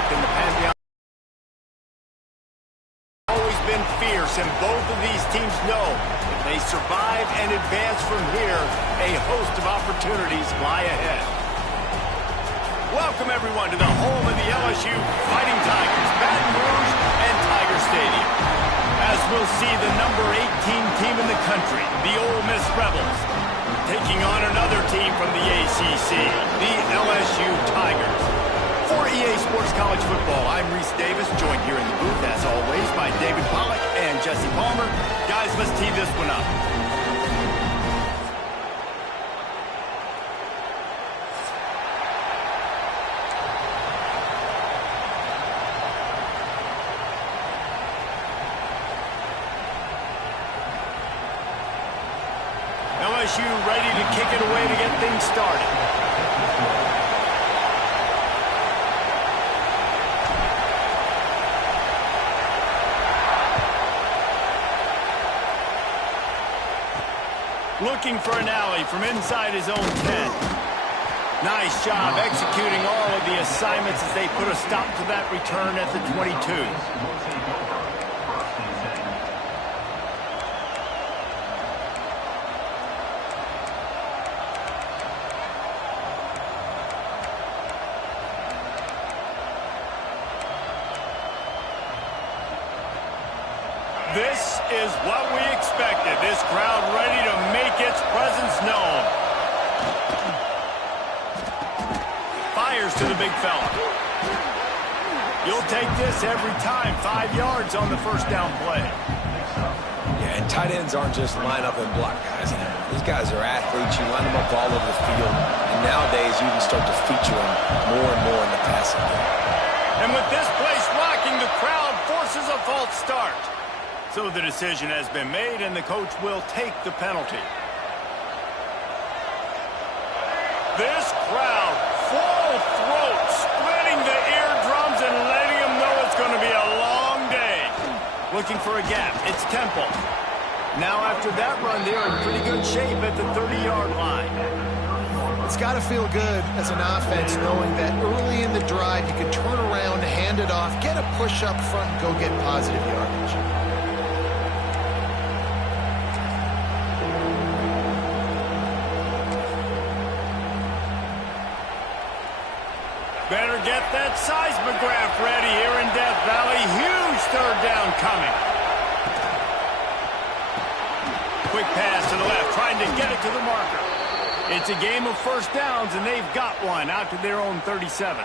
look, and the Pantheon has always been fierce, and both of these teams know if they survive and advance from here, a host of opportunities lie ahead. Welcome, everyone, to the home of the LSU Fighting Tigers, Baton Rouge and Tiger Stadium. As we'll see, the number 18 team in the country, the Ole Miss Rebels, taking on another team from the ACC, the LSU Tigers. For EA Sports College Football, I'm Reese Davis, joined here in the booth, as always, by David Pollack and Jesse Palmer. Guys, let's tee this one up. LSU ready to kick it away to get things started. Looking for an alley from inside his own 10. Nice job executing all of the assignments as they put a stop to that return at the 22. This is what we expected. This crowd ready to make its presence known. Fires to the big fella. You'll take this every time. 5 yards on the first down play. Yeah, and tight ends aren't just line up and block guys. These guys are athletes. You line them up all over the field. And nowadays, you can start to feature them more and more in the passing game. And with this place rocking, the crowd forces a false start. So the decision has been made, and the coach will take the penalty. This crowd, full throat, splitting the eardrums and letting them know it's going to be a long day. Looking for a gap. It's Temple. Now after that run, they're in pretty good shape at the 30-yard line. It's got to feel good as an offense knowing that early in the drive you can turn around, hand it off, get a push up front, and go get positive yardage. Better get that seismograph ready here in Death Valley. Huge third down coming. Quick pass to the left, trying to get it to the marker. It's a game of first downs, and they've got one out to their own 37.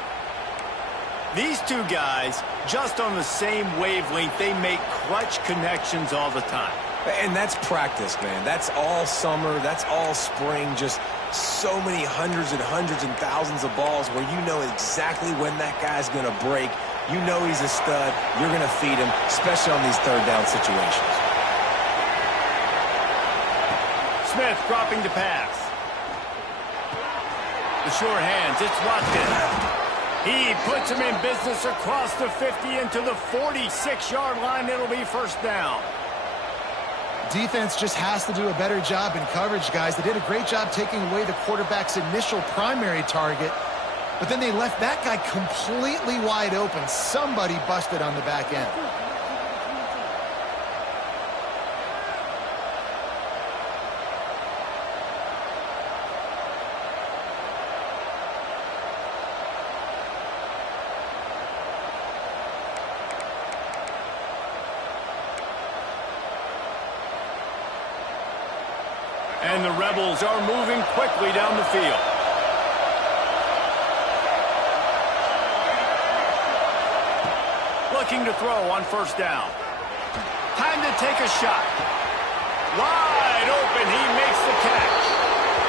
These two guys, just on the same wavelength, they make clutch connections all the time. And that's practice, man. That's all summer. That's all spring. Just so many hundreds and thousands of balls where you know exactly when that guy's going to break. You know he's a stud. You're going to feed him, especially on these third down situations. Smith dropping to pass. The short hands. It's Watkins. He puts him in business across the 50 into the 46-yard line. It'll be first down. Defense just has to do a better job in coverage, guys. They did a great job taking away the quarterback's initial primary target, but then they left that guy completely wide open. Somebody busted on the back end. And the Rebels are moving quickly down the field. Looking to throw on first down. Time to take a shot. Wide open, he makes the catch.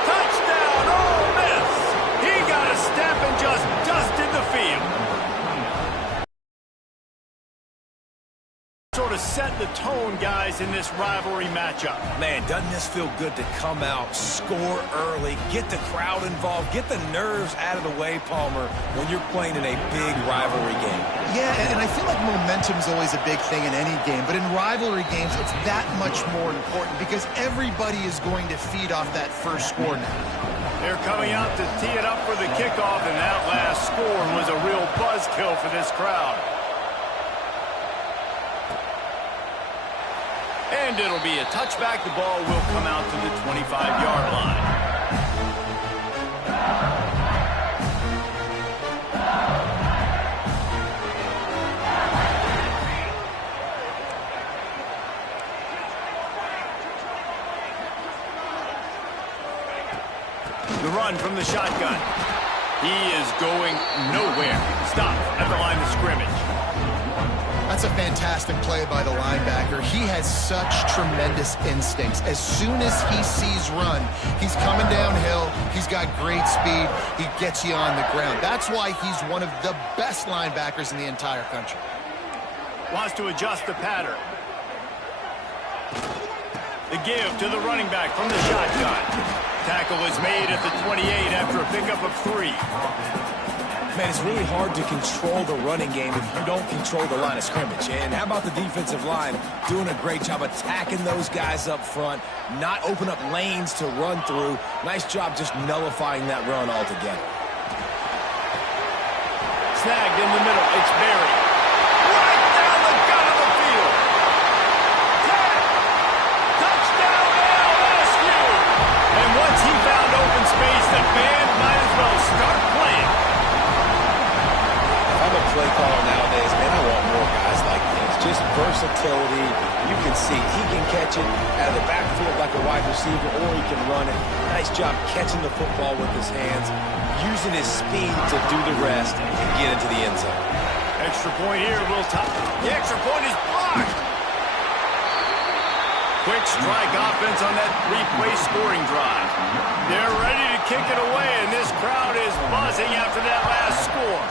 Touchdown, Ole Miss! He got a step and just dusted the field. Sort of set the tone, guys, in this rivalry matchup. Man, doesn't this feel good to come out, score early, get the crowd involved, get the nerves out of the way, Palmer, when you're playing in a big rivalry game? Yeah, and I feel like momentum's always a big thing in any game, but in rivalry games, it's that much more important because everybody is going to feed off that first score now. They're coming out to tee it up for the kickoff, and that last score was a real buzzkill for this crowd. And it'll be a touchback. The ball will come out to the 25-yard line. The run from the shotgun. He is going nowhere. Stop at the line of scrimmage. That's a fantastic play by the linebacker. He has such tremendous instincts. As soon as he sees run, he's coming downhill. He's got great speed. He gets you on the ground. That's why he's one of the best linebackers in the entire country. Wants to adjust the pattern. The give to the running back from the shotgun. Tackle is made at the 28 after a pickup of 3. Man, it's really hard to control the running game if you don't control the line of scrimmage. And how about the defensive line doing a great job attacking those guys up front, not open up lanes to run through. Nice job just nullifying that run altogether. Snagged in the middle. It's Berry. Right down the gut of the field. Touchdown, LSU. And once he found open space, the band might as well start playing. I'm a play caller nowadays, man. I want more guys like this. Just versatility. You can see he can catch it out of the backfield like a wide receiver, or he can run it. Nice job catching the football with his hands, using his speed to do the rest and get into the end zone. Extra point here, Will Top. The extra point is blocked. Quick strike offense on that 3-play scoring drive. They're ready to kick it away, and this crowd is buzzing after that last score.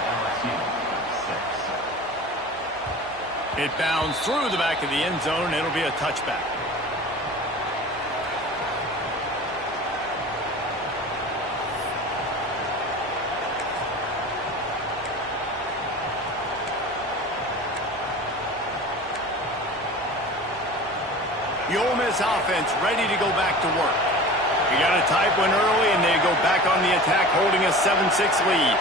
It bounds through the back of the end zone, and it'll be a touchback. The Ole Miss offense ready to go back to work. You got a tight one early, and they go back on the attack, holding a 7-6 lead.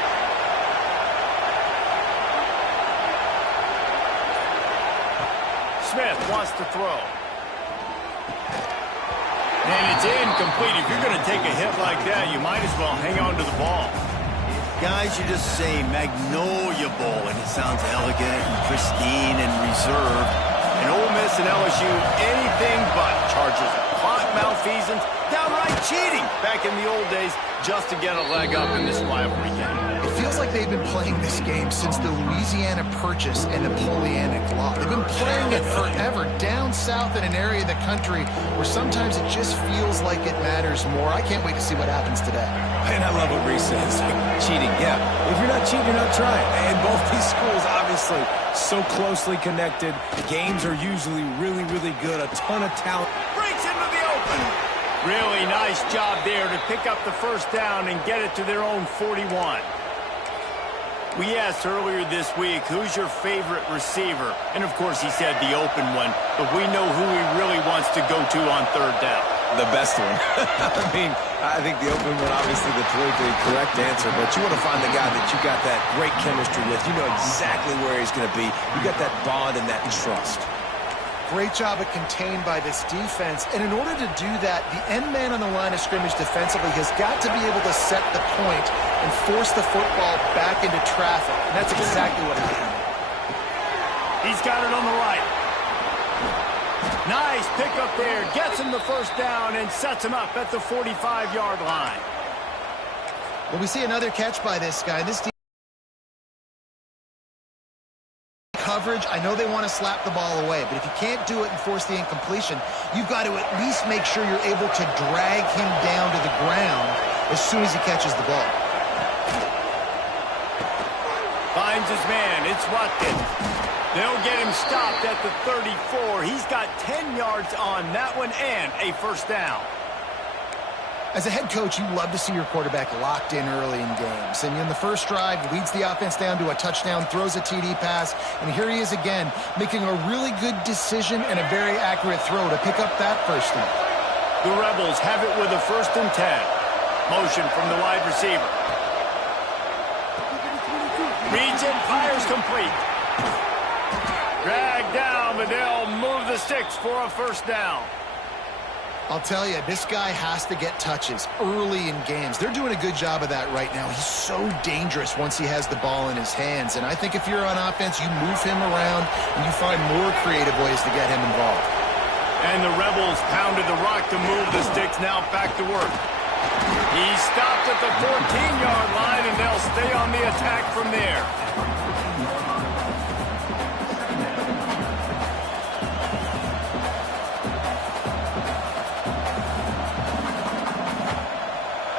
Smith wants to throw. And it's incomplete. If you're going to take a hit like that, you might as well hang on to the ball. Guys, you just say Magnolia Bowl, and it sounds elegant and pristine and reserved. And Ole Miss and LSU, anything but. Charges of clock malfeasance, downright cheating back in the old days just to get a leg up in this rivalry game. It feels like they've been playing this game since the Louisiana Purchase and Napoleonic Law. They've been playing it forever down south in an area of the country where sometimes it just feels like it matters more. I can't wait to see what happens today. And I love what Reese says. Cheating, yeah. If you're not cheating, you're not trying. And both these schools, obviously, so closely connected. Games are usually really, really good. A ton of talent. Breaks into the open. Really nice job there to pick up the first down and get it to their own 41. We asked earlier this week, who's your favorite receiver? And, of course, he said the open one. But we know who he really wants to go to on third down. The best one. I think the open one, obviously, the politically correct answer. But you want to find the guy that you got that great chemistry with. You know exactly where he's going to be. You got that bond and that trust. Great job of contained by this defense. And in order to do that, the end man on the line of scrimmage defensively has got to be able to set the point and force the football back into traffic. And that's exactly what he did. He's got it on the right. Nice pickup there. Gets him the first down and sets him up at the 45-yard line. Well, we see another catch by this guy. This coverage, I know they want to slap the ball away, but if you can't do it and force the incompletion, you've got to at least make sure you're able to drag him down to the ground as soon as he catches the ball. Finds his man. It's Watkins. They'll get him stopped at the 34. He's got 10 yards on that one and a first down. As a head coach, you love to see your quarterback locked in early in games. And in the first drive, leads the offense down to a touchdown, throws a TD pass, and here he is again, making a really good decision and a very accurate throw to pick up that first down. The Rebels have it with a 1st and 10. Motion from the wide receiver. Reads it, fires complete. Dragged down, but they'll move the sticks for a first down. I'll tell you, this guy has to get touches early in games. They're doing a good job of that right now. He's so dangerous once he has the ball in his hands. And I think if you're on offense, you move him around and you find more creative ways to get him involved. And the Rebels pounded the rock to move the sticks. Now back to work. He stopped at the 14-yard line, and they'll stay on the attack from there.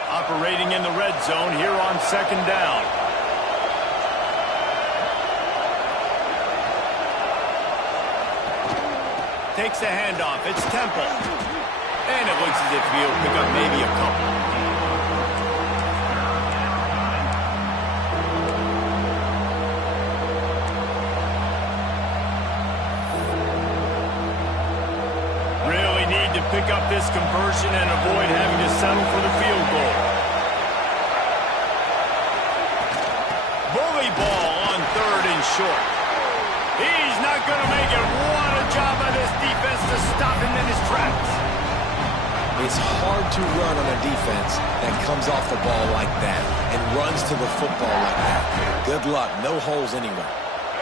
Operating in the red zone here on second down. Takes the handoff. It's Temple. And it looks as if he'll pick up maybe a couple. Really need to pick up this conversion and avoid having to settle for the field goal. Bully ball on third and short. He's not going to make it. What a job by this defense to stop him in his tracks. It's hard to run on a defense that comes off the ball like that and runs to the football like that. Good luck. No holes anywhere.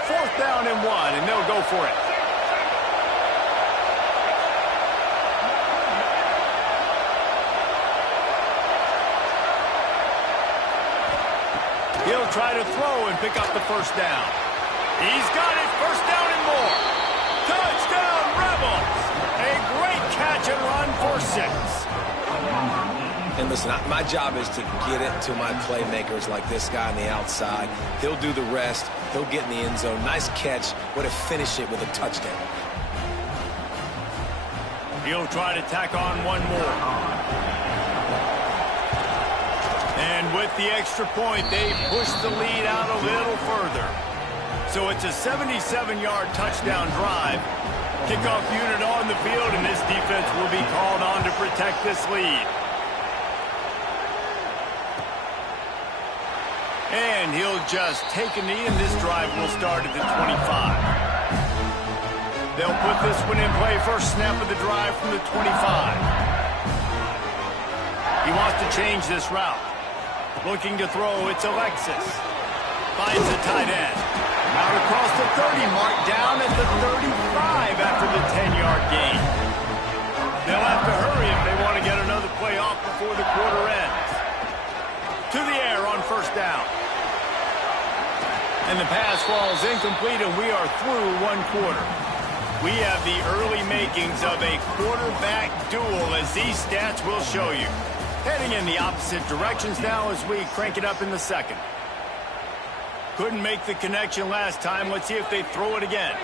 Fourth down and 1, and they'll go for it. He'll try to throw and pick up the first down. He's got it. First down and more. Touchdown, Rebels. A great catch and run for 6. And listen, my job is to get it to my playmakers like this guy on the outside. He'll do the rest. He'll get in the end zone. Nice catch. Way to finish it with a touchdown. He'll try to tack on one more. And with the extra point, they push the lead out a little further. So it's a 77-yard touchdown drive. Kickoff unit on the field, and this defense will be called on to protect this lead. And he'll just take a knee, and this drive will start at the 25. They'll put this one in play. First snap of the drive from the 25. He wants to change this route. Looking to throw, it's Alexis. Finds the tight end. Out across the 30 mark, down at the 35 after the 10-yard gain. They'll have to hurry if they want to get another play off before the quarter ends. To the air on first down. And the pass falls incomplete, and we are through one quarter. We have the early makings of a quarterback duel, as these stats will show you. Heading in the opposite directions now as we crank it up in the second. Couldn't make the connection last time. Let's see if they throw it again.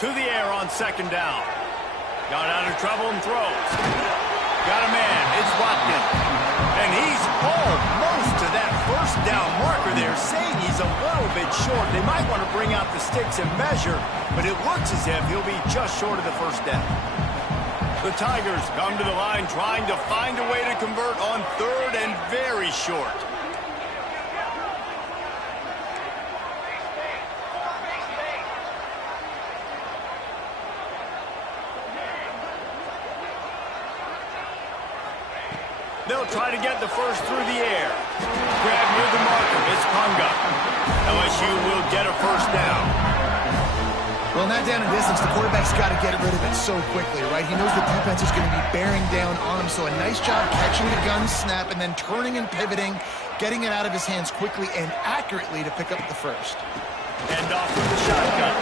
To the air on second down. Got out of trouble and throws. Got a man. It's Watkins. And he's almost to that first down marker there, saying he's a little bit short. They might want to bring out the sticks and measure, but it looks as if he'll be just short of the first down. The Tigers come to the line trying to find a way to convert on third and very short. They'll try to get the first through the air. Grab near the marker. It's Punga. LSU will get a first down. Well, in that down and distance, the quarterback's got to get rid of it so quickly, right? He knows the defense is going to be bearing down on him, so a nice job catching the gun snap and then turning and pivoting, getting it out of his hands quickly and accurately to pick up the first. And off with the shotgun.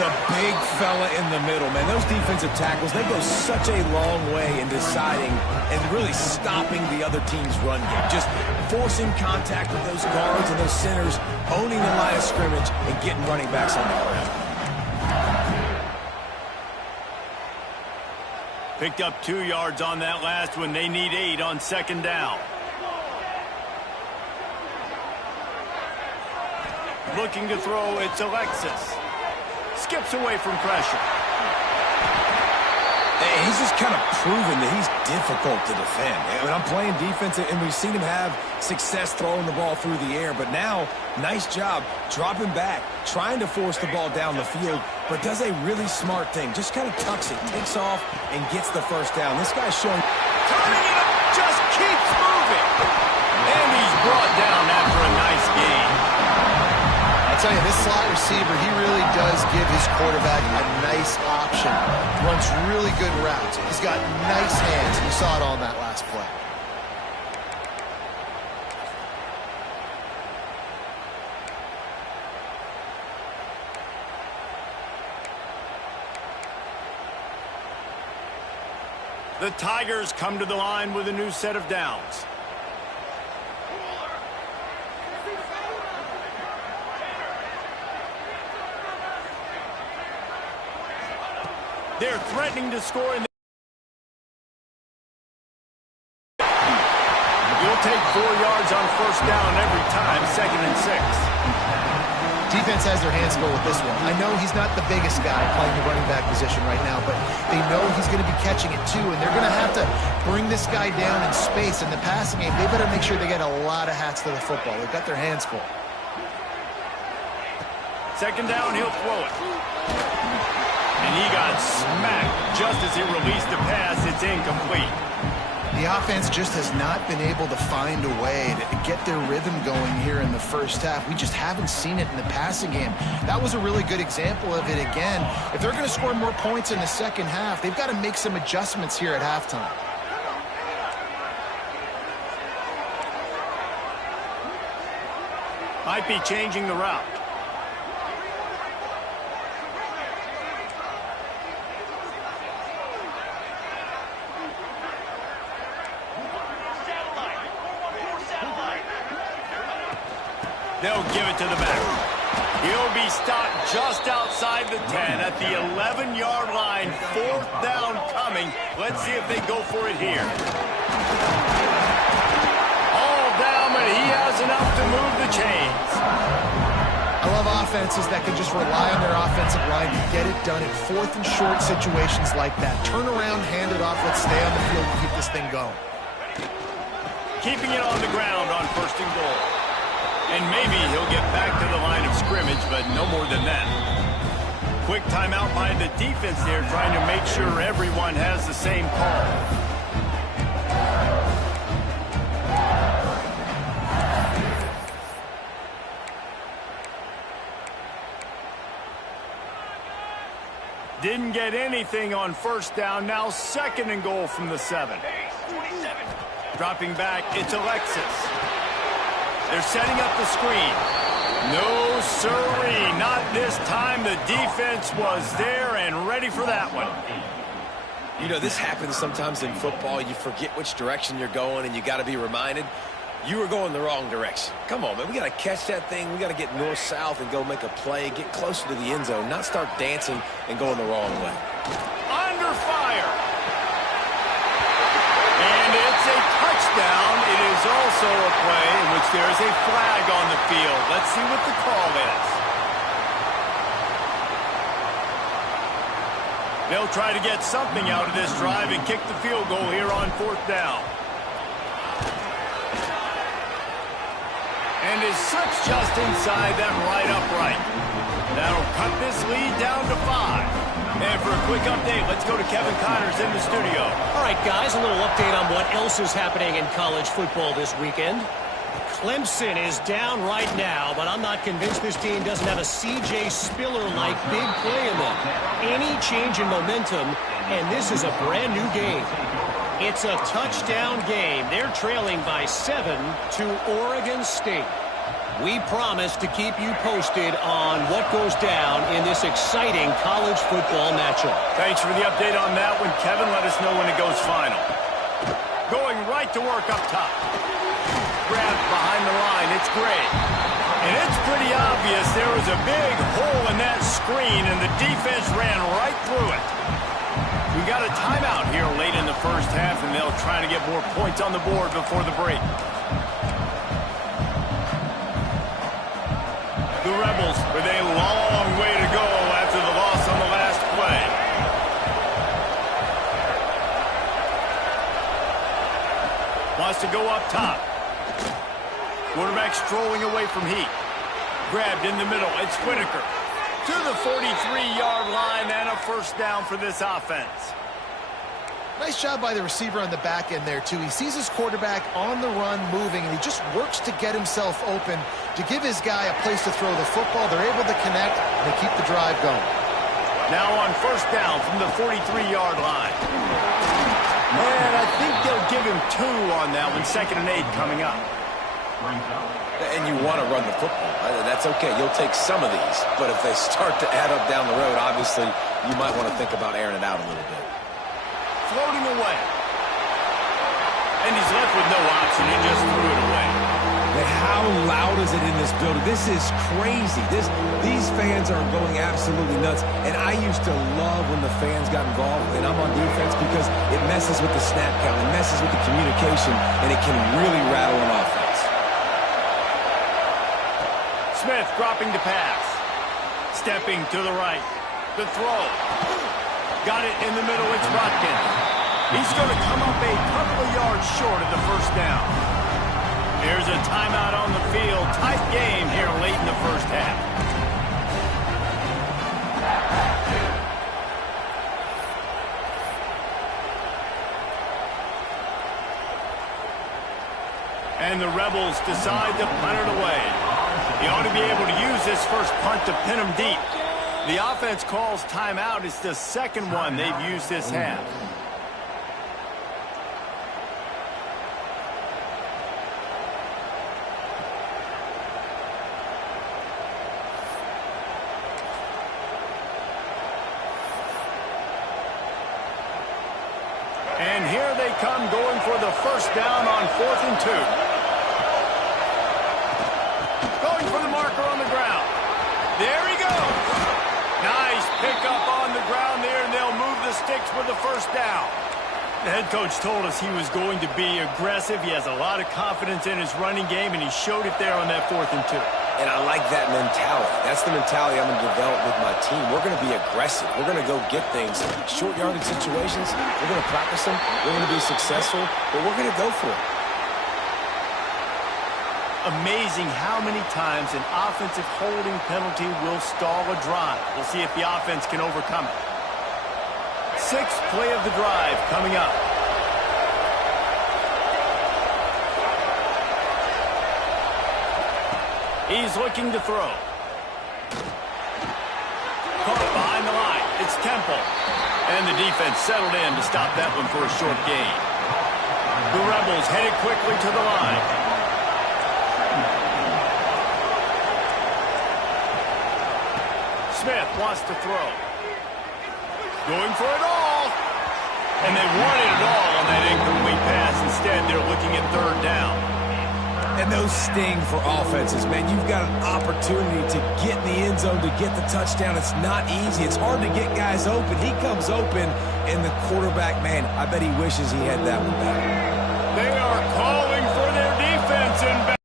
The big fella in the middle, man. Those defensive tackles, they go such a long way in deciding and really stopping the other team's run game. Just forcing contact with those guards and those centers, owning the line of scrimmage, and getting running backs on the ground. Picked up 2 yards on that last one. They need 8 on second down. Looking to throw, it's Alexis. skips away from pressure. And he's just kind of proven that he's difficult to defend. I mean, I'm playing defense, and we've seen him have success throwing the ball through the air. But now, nice job dropping back, trying to force the ball down the field, but does a really smart thing. Just kind of tucks it, takes off, and gets the first down. This guy's showing... Turning it up, just keeps moving. And he's brought down after a nice gain. I'll tell you, this slot receiver, he really does give his quarterback a nice option. Runs really good routes. He's got nice hands. You saw it on that last play. The Tigers come to the line with a new set of downs. They're threatening to score in the... You'll take 4 yards on first down every time, 2nd and 6. Defense has their hands full with this one. I know he's not the biggest guy playing the running back position right now, but they know he's going to be catching it too, and they're going to have to bring this guy down in space. In the passing game, they better make sure they get a lot of hats to the football. They've got their hands full. 2nd down, he'll throw it. And he got smacked just as he released the pass. It's incomplete. The offense just has not been able to find a way to get their rhythm going here in the first half. We just haven't seen it in the passing game. That was a really good example of it again. If they're going to score more points in the second half, they've got to make some adjustments here at halftime. Might be changing the route. They'll give it to the back. He'll be stopped just outside the 10 at the 11-yard line. 4th down coming. Let's see if they go for it here. All down, but he has enough to move the chains. I love offenses that can just rely on their offensive line to get it done in 4th and short situations like that. Turn around, hand it off, let's stay on the field and keep this thing going. Keeping it on the ground on 1st and goal. And maybe he'll get back to the line of scrimmage, but no more than that. Quick timeout by the defense there, trying to make sure everyone has the same call. Didn't get anything on 1st down. Now 2nd and goal from the 7. Dropping back, it's Alexis. They're setting up the screen. No, sirree, not this time. The defense was there and ready for that one. You know, this happens sometimes in football. You forget which direction you're going, and you got to be reminded you were going the wrong direction. Come on, man. We got to catch that thing. We got to get north-south and go make a play, get closer to the end zone, not start dancing and going the wrong way. Under fire. And it's a touchdown. It is also a play in which there is a flag on the field. Let's see what the call is. They'll try to get something out of this drive and kick the field goal here on 4th down. And is such just inside that right upright. That'll cut this lead down to 5. And for a quick update, let's go to Kevin Connors in the studio. All right, guys, a little update on what else is happening in college football this weekend. Clemson is down right now, but I'm not convinced this team doesn't have a C.J. Spiller-like big play in them. Any change in momentum, and this is a brand-new game. It's a touchdown game. They're trailing by 7 to Oregon State. We promise to keep you posted on what goes down in this exciting college football matchup. Thanks for the update on that one, Kevin. Let us know when it goes final. Going right to work up top. Grabbed behind the line. It's Gray. And it's pretty obvious there was a big hole in that screen, and the defense ran right through it. We got a timeout here late in the first half, and they'll try to get more points on the board before the break. The Rebels with a long way to go after the Wants to go up top. Quarterback strolling away from heat. Grabbed in the middle. It's Whitaker. To the 43-yard line and a first down for this offense. Nice job by the receiver on the back end there, too. He sees his quarterback on the run moving, and he just works to get himself open to give his guy a place to throw the football. They're able to connect, and they keep the drive going. Now on first down from the 43-yard line. Man, I think they'll give him 2 on that one. 2nd and 8 coming up. And you want to run the football. That's okay. You'll take some of these. But if they start to add up down the road, obviously, you might want to think about airing it out a little bit. Floating away. And he's left with no option. He just threw it away. And how loud is it in this building? This is crazy. These fans are going absolutely nuts. And I used to love when the fans got involved, and I'm on defense, because it messes with the snap count. It messes with the communication, and it can really rattle an offense. Smith dropping to pass. Stepping to the right. The throw. Got it in the middle. It's Rotkin. He's going to come up a couple of yards short of the first down. Here's a timeout on the field. Tight game here late in the first half. And the Rebels decide to punt it away. He ought to be able to use this first punt to pin him deep. The offense calls timeout. It's the second one they've used this half. And here they come, going for the first down on 4th and 2. Going for the marker on the ground. There he goes. Nice pickup on the ground there, and they'll move the sticks for the first down. The head coach told us he was going to be aggressive. He has a lot of confidence in his running game, and he showed it there on that 4th and 2. And I like that mentality. That's the mentality I'm going to develop with my team. We're going to be aggressive. We're going to go get things. Short yardage situations, we're going to practice them. We're going to be successful, but we're going to go for it. Amazing how many times an offensive holding penalty will stall a drive. We'll see if the offense can overcome it. 6th play of the drive coming up. He's looking to throw. Caught behind the line. It's Temple. And the defense settled in to stop that one for a short gain. The Rebels headed quickly to the line. Smith wants to throw. Going for it all. And they wanted it all on that incomplete pass. Instead, they're looking at 3rd down. And those sting for offenses, man. You've got an opportunity to get in the end zone, to get the touchdown. It's not easy. It's hard to get guys open. He comes open, and the quarterback, man, I bet he wishes he had that one back. They are calling for their defense in.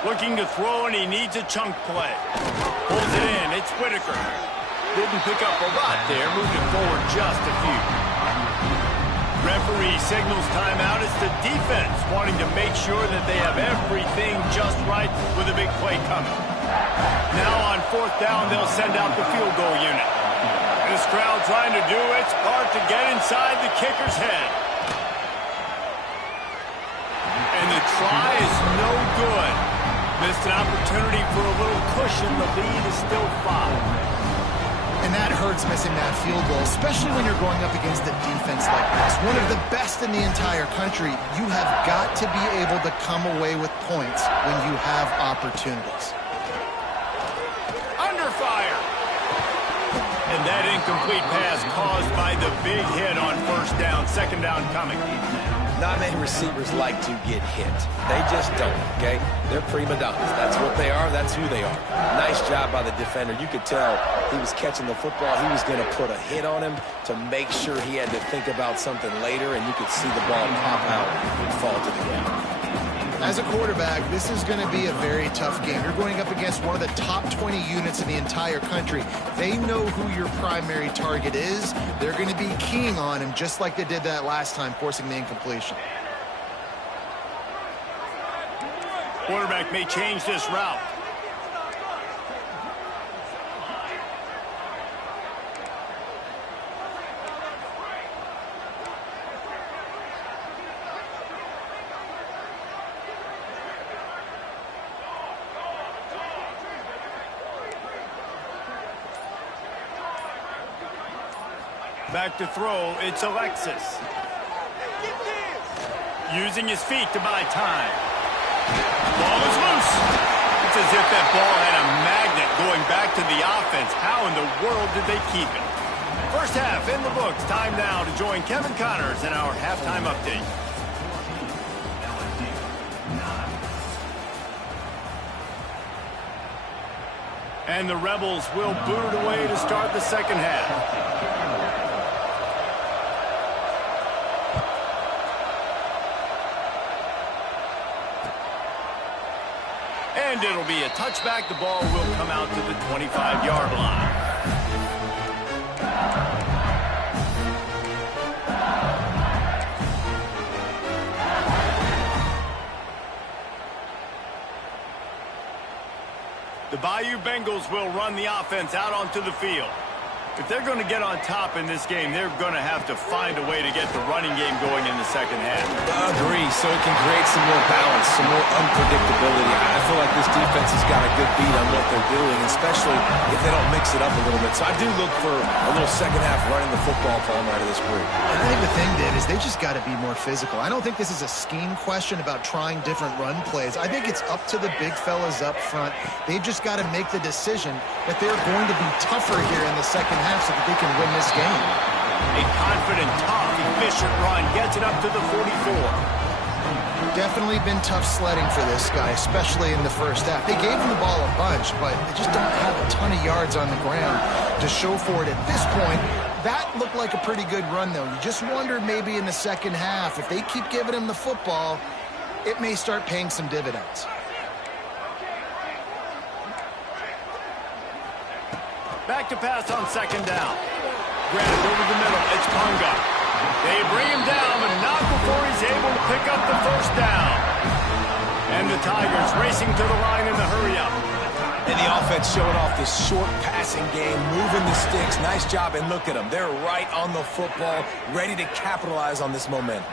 Looking to throw, and he needs a chunk play. Pulls it in. It's Whitaker. Didn't pick up a lot there. Moved it forward just a few. Referee signals timeout. It's the defense wanting to make sure that they have everything just right with a big play coming. Now on 4th down, they'll send out the field goal unit. This crowd trying to do its part to get inside the kicker's head. And the try is no good. Missed an opportunity for a little cushion. The lead is still 5. And that hurts, missing that field goal, especially when you're going up against a defense like this. One of the best in the entire country. You have got to be able to come away with points when you have opportunities. Under fire. And that incomplete pass caused by the big hit on 1st down. 2nd down coming. Not many receivers like to get hit. They just don't, okay? They're prima donnas. That's what they are. That's who they are. Nice job by the defender. You could tell he was catching the football. He was going to put a hit on him to make sure he had to think about something later, and you could see the ball pop out and fall to the ground. As a quarterback, this is going to be a very tough game. You're going up against one of the top 20 units in the entire country. They know who your primary target is. They're going to be keying on him just like they did that last time, forcing the incompletion. Quarterback may change this route. Back to throw, it's Alexis. Using his feet to buy time. Ball is loose. It's as if that ball had a magnet going back to the offense. How in the world did they keep it? First half in the books. Time now to join Kevin Connors in our halftime update. And the Rebels will boot it away to start the second half. And it'll be a touchback. The ball will come out to the 25-yard line. The Bayou Bengals will run the offense out onto the field. If they're going to get on top in this game, they're going to have to find a way to get the running game going in the second half. I agree, so it can create some more balance, some more unpredictability. I feel like this defense has got a good beat on what they're doing, especially if they don't mix it up a little bit. So I do look for a little second half running the football from out of this group. I think the thing, Dave, is they just got to be more physical. I don't think this is a scheme question about trying different run plays. I think it's up to the big fellas up front. They've just got to make the decision that they're going to be tougher here in the second half so that they can win this game. A confident, tough, efficient run gets it up to the 44. Definitely been tough sledding for this guy, especially in the first half. They gave him the ball a bunch, but they just don't have a ton of yards on the ground to show for it at this point. That looked like a pretty good run, though. You just wonder maybe in the second half, if they keep giving him the football, it may start paying some dividends. Back to pass on second down. Grabbed over the middle. It's Ponga. They bring him down, but not before he's able to pick up the first down. And the Tigers racing to the line in the hurry-up. And the offense showing off this short passing game, moving the sticks. Nice job, and look at them. They're right on the football, ready to capitalize on this momentum.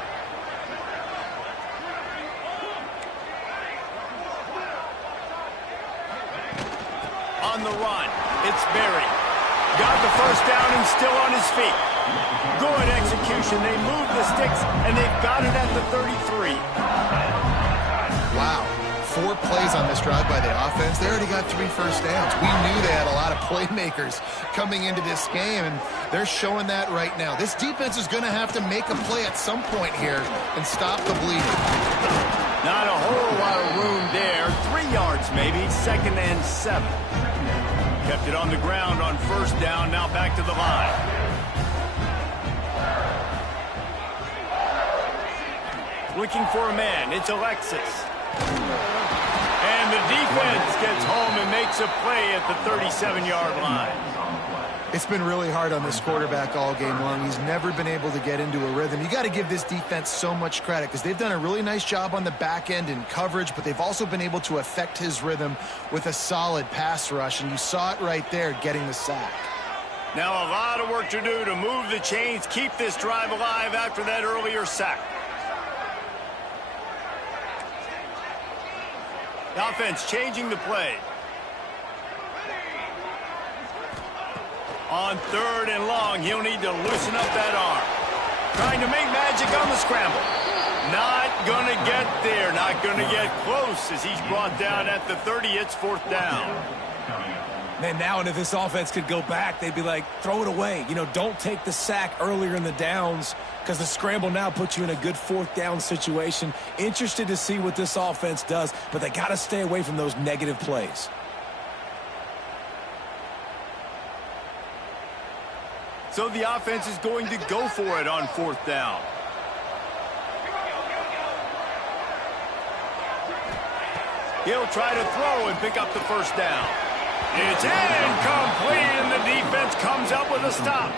On the run, it's Berry. Got the first down and still on his feet. Good execution. They move the sticks, and they've got it at the 33. Wow. 4 plays on this drive by the offense. They already got 3 first downs. We knew they had a lot of playmakers coming into this game, and they're showing that right now. This defense is going to have to make a play at some point here and stop the bleeding. Not a whole lot of room there. 3 yards maybe. Second and 7. Kept it on the ground on first down. Now back to the line. Looking for a man. It's Alexis. And the defense gets home and makes a play at the 37-yard line. It's been really hard on this quarterback all game long. He's never been able to get into a rhythm. You got to give this defense so much credit because they've done a really nice job on the back end in coverage, but they've also been able to affect his rhythm with a solid pass rush, and you saw it right there getting the sack. Now a lot of work to do to move the chains, keep this drive alive after that earlier sack. The offense changing the play. On third and long, he'll need to loosen up that arm. Trying to make magic on the scramble. Not going to get there. Not going to get close as he's brought down at the 30. It's fourth down. Man, now and if this offense could go back, they'd be like, throw it away. You know, don't take the sack earlier in the downs because the scramble now puts you in a good fourth down situation. Interested to see what this offense does, but they got to stay away from those negative plays. So the offense is going to go for it on fourth down. He'll try to throw and pick up the first down. It's incomplete, and the defense comes up with a stop.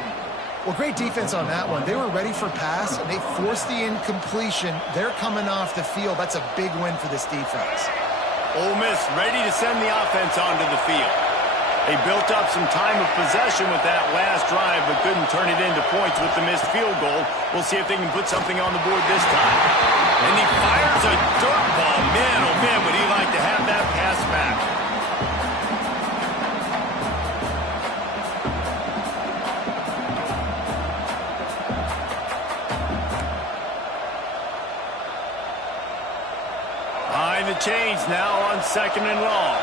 Well, great defense on that one. They were ready for pass, and they forced the incompletion. They're coming off the field. That's a big win for this defense. Ole Miss ready to send the offense onto the field. They built up some time of possession with that last drive, but couldn't turn it into points with the missed field goal. We'll see if they can put something on the board this time. And he fires a dirt ball. Man, oh man, would he like to have that pass back. Behind the chains now on 2nd and long.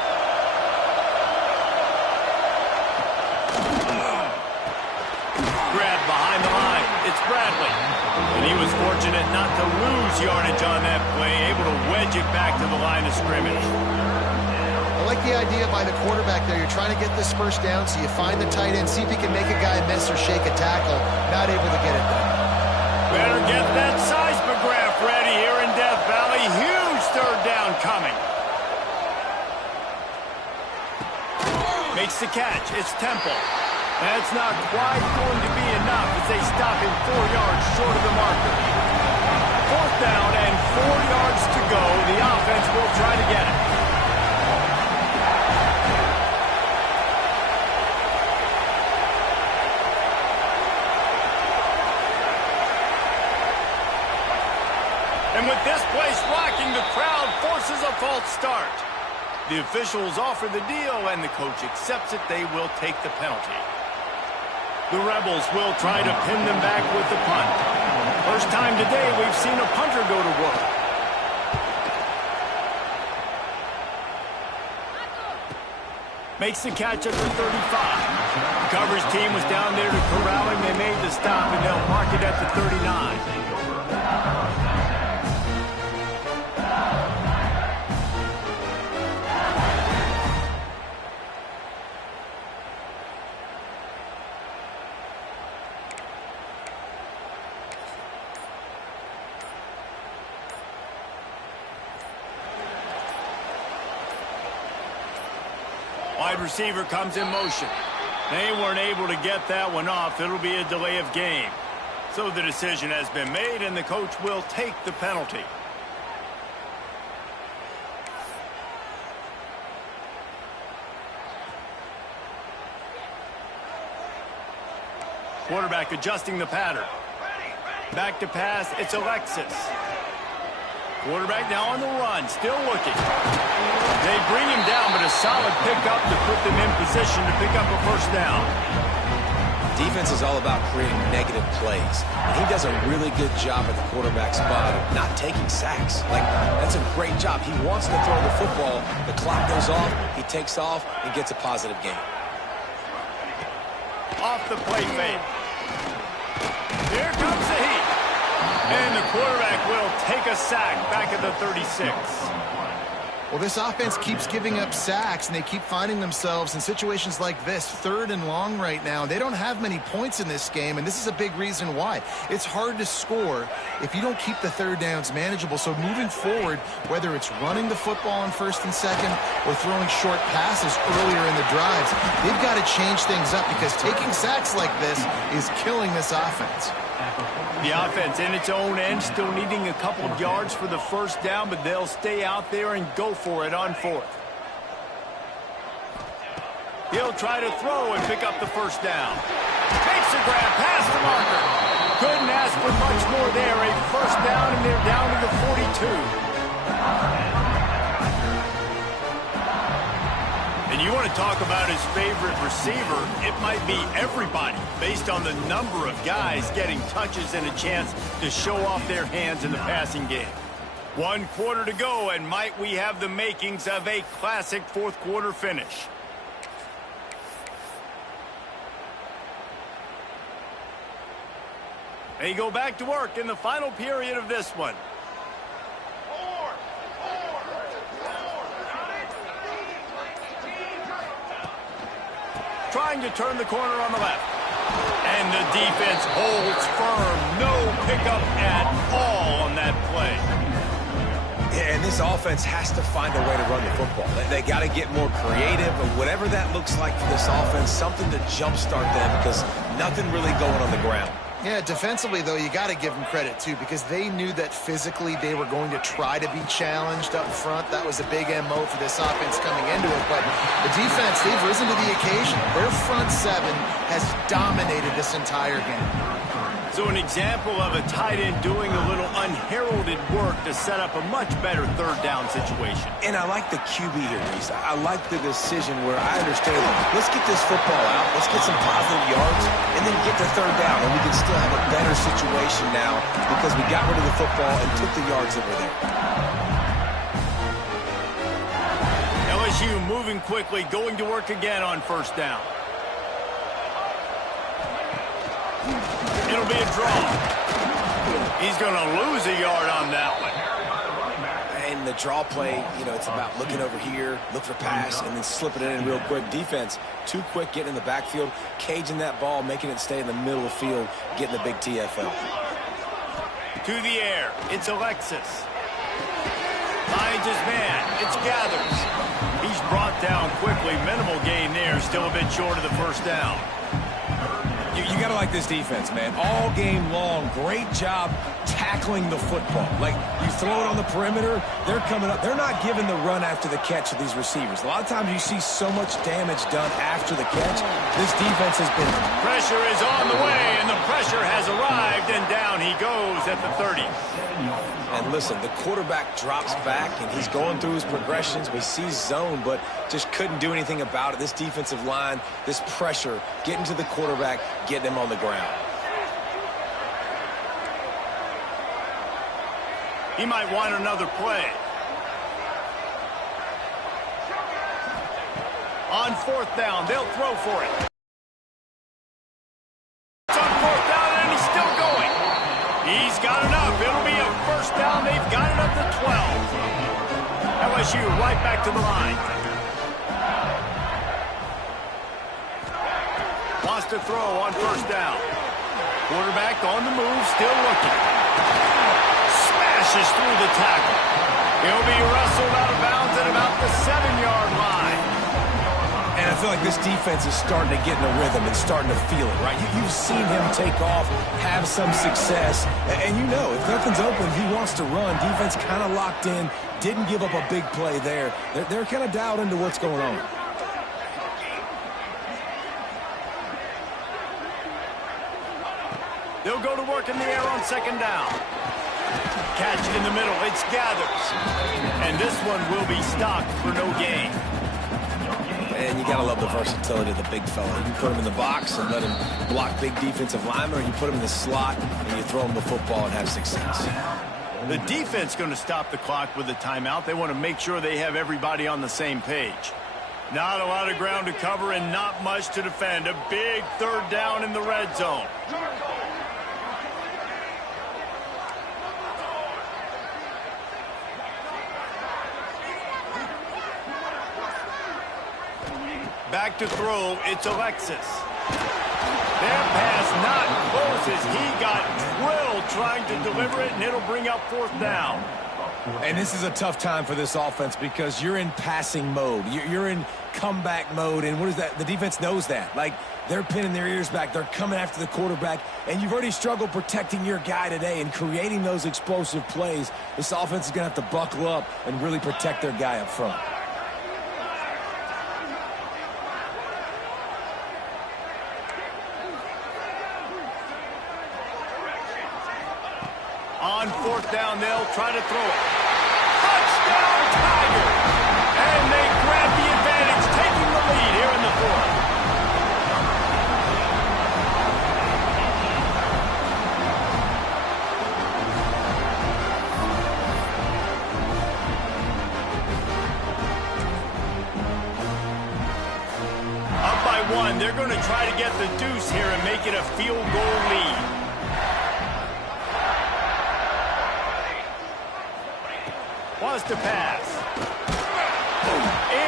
Grab behind the line. It's Bradley. And he was fortunate not to lose yardage on that play, able to wedge it back to the line of scrimmage. I like the idea by the quarterback there. You're trying to get this first down, so you find the tight end, see if he can make a guy miss or shake a tackle. Not able to get it done. Better get that seismograph ready here in Death Valley. Huge third down coming. Makes the catch. It's Temple. That's not quite going to be enough as they stop him 4 yards short of the marker. Fourth down and 4 yards to go. The offense will try to get it. And with this place rocking, the crowd forces a false start. The officials offer the deal, and the coach accepts it. They will take the penalty. The Rebels will try to pin them back with the punt. First time today we've seen a punter go to work. Makes the catch at the 35. The coverage team was down there to corral him. They made the stop, and they'll mark it at the 39. Wide receiver comes in motion. They weren't able to get that one off. It'll be a delay of game. So the decision has been made, and the coach will take the penalty. Quarterback adjusting the pattern. Back to pass, it's Alexis. Quarterback now on the run, still looking. They bring him down, but a solid pickup to put them in position to pick up a first down. Defense is all about creating negative plays. And he does a really good job at the quarterback spot of not taking sacks. Like, that's a great job. He wants to throw the football. The clock goes off, he takes off, and gets a positive gain. Off the play fake. Here comes the heat. And the quarterback will take a sack back at the 36. Well, this offense keeps giving up sacks, and they keep finding themselves in situations like this, 3rd and long right now. They don't have many points in this game, and this is a big reason why. It's hard to score if you don't keep the third downs manageable. So moving forward, whether it's running the football on 1st and 2nd or throwing short passes earlier in the drives, they've got to change things up because taking sacks like this is killing this offense. The offense in its own end, still needing a couple of yards for the first down, but they'll stay out there and go for it on 4th. He'll try to throw and pick up the first down. Makes a grab past the marker. Couldn't ask for much more there. A first down, and they're down to the 42. And you want to talk about his favorite receiver, it might be everybody based on the number of guys getting touches and a chance to show off their hands in the passing game. 1 quarter to go, and might we have the makings of a classic 4th quarter finish. They go back to work in the final period of this one. Trying to turn the corner on the left. And the defense holds firm. No pickup at all on that play. Yeah, and this offense has to find a way to run the football. They got to get more creative, and whatever that looks like for this offense, something to jumpstart them because nothing really going on the ground. Yeah, defensively, though, you got to give them credit, too, because they knew that physically they were going to try to be challenged up front. That was a big MO for this offense coming into it. But the defense, they've risen to the occasion. Their front seven has dominated this entire game. So an example of a tight end doing a little unheralded work to set up a much better third down situation. And I like the QB here, Reese. I like the decision where I understand, let's get this football out, let's get some positive yards, and then get to third down, and we can still have a better situation now because we got rid of the football and took the yards that were there. LSU moving quickly, going to work again on first down. It'll be a draw. He's going to lose a yard on that one. And the draw play, it's about looking over here, look for pass, and then slipping it in real quick. Defense, too quick getting in the backfield, caging that ball, making it stay in the middle of the field, getting the big TFL. To the air, it's Alexis. Finds his man, it's Gathers. He's brought down quickly, minimal gain there, still a bit short of the first down. You got to like this defense, man. All game long, great job tackling the football. Like, you throw it on the perimeter, they're coming up. They're not giving the run after the catch to these receivers. A lot of times you see so much damage done after the catch. This defense has been... Pressure is on the way, and the pressure has arrived, and down he goes at the 30. And listen, the quarterback drops back, and he's going through his progressions. We see zone, but just couldn't do anything about it. This defensive line, this pressure, getting to the quarterback, getting him on the ground. He might want another play. On fourth down, they'll throw for it. It's on fourth down, and he's still going. He's got enough. It'll be a first down. They've got it up to 12. LSU right back to the line. Wants to throw on first down. Quarterback on the move, still looking. Smashes through the tackle. He'll be wrestled out of bounds at about the 7-yard line. And I feel like this defense is starting to get in a rhythm and starting to feel it, right? You've seen him take off, have some success, and if nothing's open, he wants to run. Defense kind of locked in, didn't give up a big play there. They're kind of dialed into what's going on. They'll go to work in the air on second down. Catch in the middle, it's Gathers. And this one will be stopped for no gain. And you got to love the versatility of the big fella. You put him in the box and let him block big defensive linemen, or you put him in the slot and you throw him the football and have success. The defense going to stop the clock with a timeout. They want to make sure they have everybody on the same page. Not a lot of ground to cover and not much to defend. A big third down in the red zone. Back to throw, it's Alexis. Their pass not close as he got drilled trying to deliver it, and it'll bring up fourth down. And this is a tough time for this offense because you're in passing mode. You're in comeback mode, and what is that? The defense knows that. Like, they're pinning their ears back. They're coming after the quarterback, and you've already struggled protecting your guy today and creating those explosive plays. This offense is going to have to buckle up and really protect their guy up front. On fourth down, they'll try to throw it. Touchdown, Tiger! And they grab the advantage, taking the lead here in the fourth. Up by one, they're going to try to get the deuce here and make it a field goal lead. Wants to pass.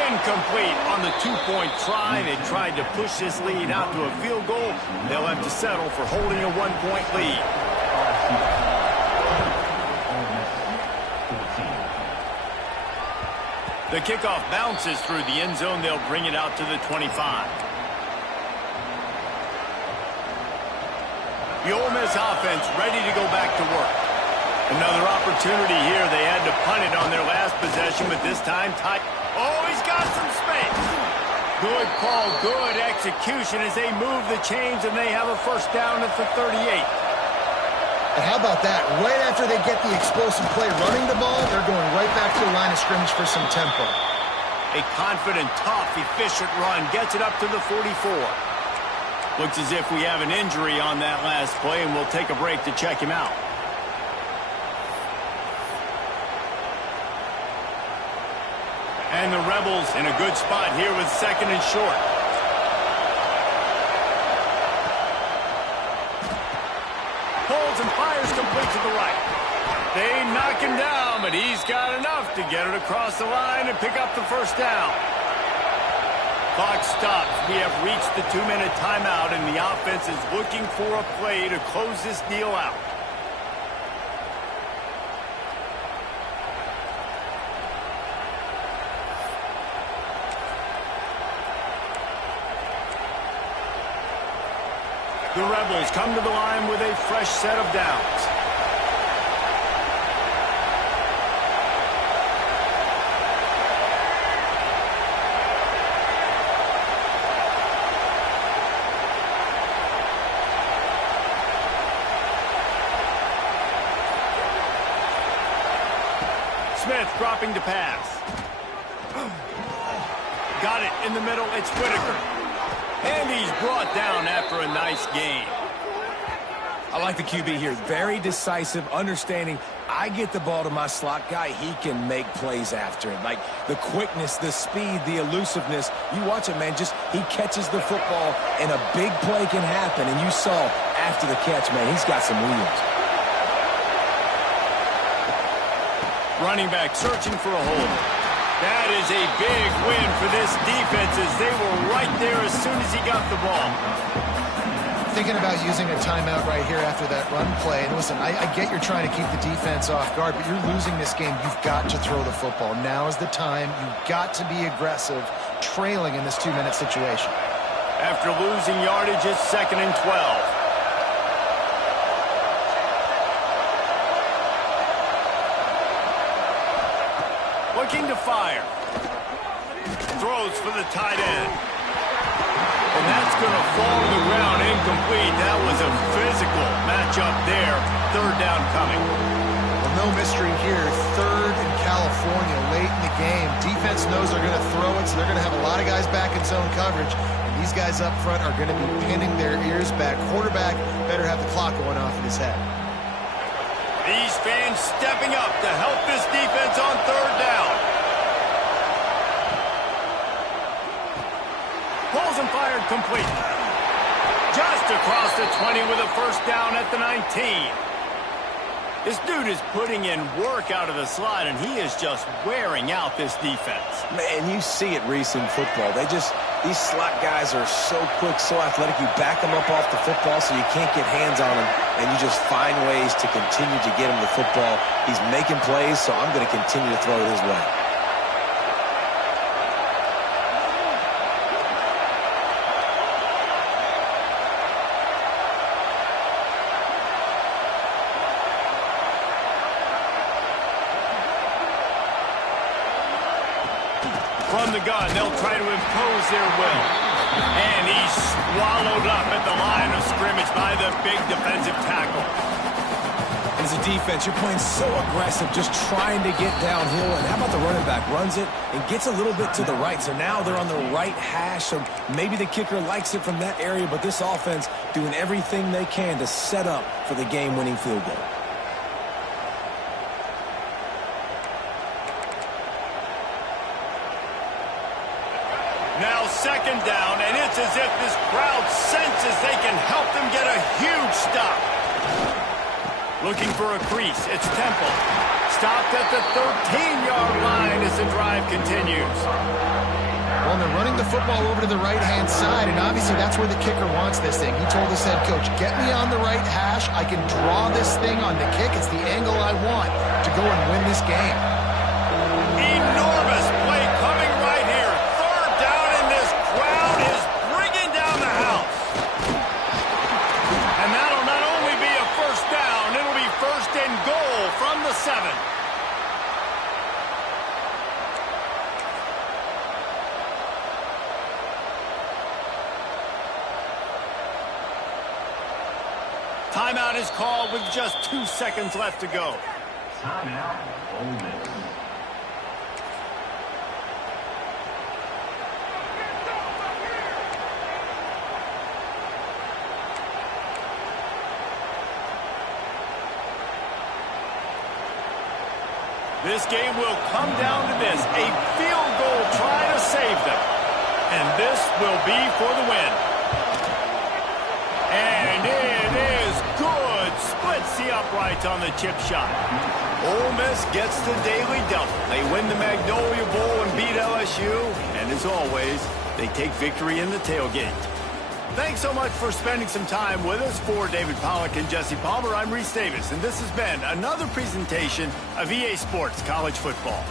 Incomplete on the two-point try. They tried to push this lead out to a field goal. They'll have to settle for holding a one-point lead. The kickoff bounces through the end zone. They'll bring it out to the 25. The Ole Miss offense ready to go back to work. Another opportunity here. They had to punt it on their last possession, but this time tight. Oh, he's got some space. Good call, good execution as they move the chains, and they have a first down at the 38. And how about that? Right after they get the explosive play running the ball, they're going right back to the line of scrimmage for some tempo. A confident, tough, efficient run gets it up to the 44. Looks as if we have an injury on that last play, and we'll take a break to check him out. And the Rebels in a good spot here with second and short. Pulls and fires complete to the right. They knock him down, but he's got enough to get it across the line and pick up the first down. Clock stops. We have reached the 2-minute timeout, and the offense is looking for a play to close this deal out. The Rebels come to the line with a fresh set of downs. Smith dropping to pass. Got it in the middle. It's Whitaker. And he's brought down after a nice gain. I like the QB here. Very decisive, understanding. I get the ball to my slot guy, he can make plays after it. Like the quickness, the speed, the elusiveness. You watch it, man. Just he catches the football, and a big play can happen. And you saw after the catch, man, he's got some wheels. Running back searching for a hole. That is a big win for this defense as they were right there as soon as he got the ball. Thinking about using a timeout right here after that run play. And listen, I get you're trying to keep the defense off guard, but you're losing this game. You've got to throw the football. Now is the time. You've got to be aggressive, trailing in this 2-minute situation. After losing yardage, it's 2nd and 12. Looking to fire. Throws for the tight end. And that's going to fall to the ground incomplete. That was a physical matchup there. Third down coming. Well, no mystery here. Third in California late in the game. Defense knows they're going to throw it, so they're going to have a lot of guys back in zone coverage. And these guys up front are going to be pinning their ears back. Quarterback better have the clock going off in his head. These fans stepping up to help this defense on third down. Pulls and fired complete. Just across the 20 with a first down at the 19. This dude is putting in work out of the slot, and he is just wearing out this defense. Man, you see it, Reese, in football. These slot guys are so quick, so athletic. You back them up off the football so you can't get hands on them, and you just find ways to continue to get him the football. He's making plays, so I'm going to continue to throw it his way. From the gun, they'll try to impose their will. And he's swallowed up at the line of scrimmage by the big defensive tackle. As a defense, you're playing so aggressive, just trying to get downhill. And how about the running back? Runs it and gets a little bit to the right. So now they're on the right hash. So maybe the kicker likes it from that area. But this offense doing everything they can to set up for the game-winning field goal. Now second down, and it's as if this crowd senses they can help them get a huge stop. Looking for a crease. It's Temple. Stopped at the 13-yard line as the drive continues. Well, they're running the football over to the right-hand side, and obviously that's where the kicker wants this thing. He told his head coach, get me on the right hash. I can draw this thing on the kick. It's the angle I want to go and win this game. Enormous play coming right here. Third down, and this crowd is bringing down the house. And that'll not only be a first down, it'll be first and goal from the 7. Timeout is called with just 2 seconds left to go. Timeout, Ole Miss. This game will come down to this, a field goal try to save them. And this will be for the win. And it is good. Splits the uprights on the chip shot. Ole Miss gets the daily double. They win the Magnolia Bowl and beat LSU. And as always, they take victory in the tailgate. Thanks so much for spending some time with us. For David Pollack and Jesse Palmer, I'm Reese Davis, and this has been another presentation of EA Sports College Football.